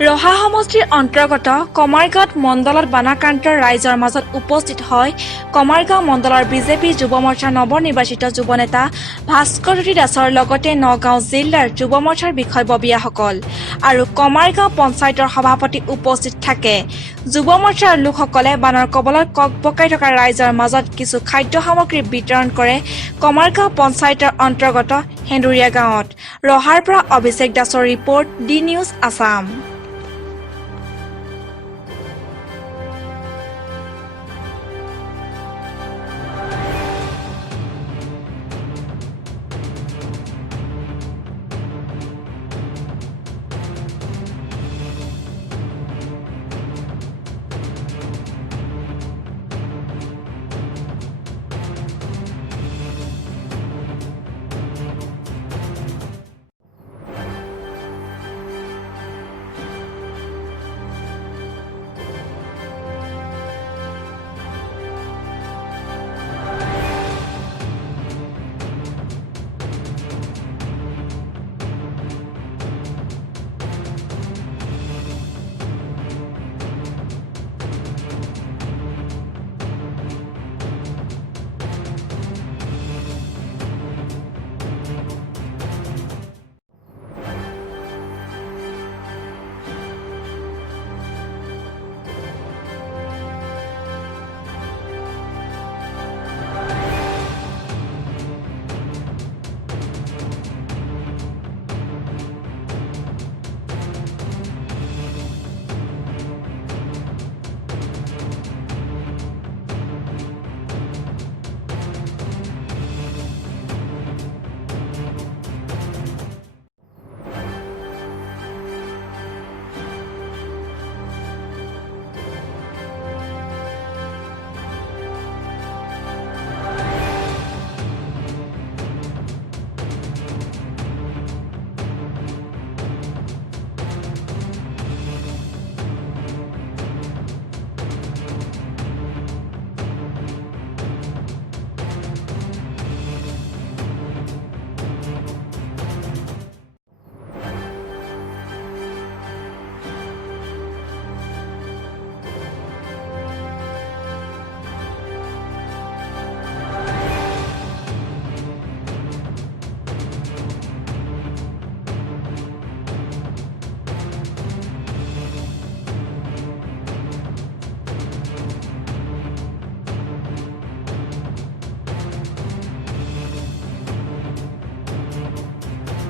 ৰহা সমষ্টিৰ অন্তৰ্গত কমাৰগাঁৱত মণ্ডলত বানাক্ৰান্তৰ ৰাইজৰ মাজত উপস্থিত হয় কমাৰগাঁও মণ্ডলৰ বিজেপি যুৱ মৰ্চাৰ নৱনিৰ্বাচিত যুৱ নেতা ভাস্কৰ জ্যোতি দাসৰ লগতে নগাঁও জিলাৰ যুৱ মৰ্চাৰ বিষয়ববীয়াসকল আৰু কমাৰগাঁও পঞ্চায়তৰ সভাপতি উপস্থিত থাকে। যুৱ মৰ্চাৰ লোকসকলে বানৰ কবলত ককবকাই থকা ৰাইজৰ মাজত কিছু খাদ্য সামগ্ৰী বিতৰণ কৰে কমাৰগাঁও পঞ্চায়তৰ অন্তৰ্গত হেন্দুৰীয়া গাঁৱত। ৰহাৰ পৰা অভিষেক দাসৰ ৰিপৰ্ট ডি নিউজ আছাম।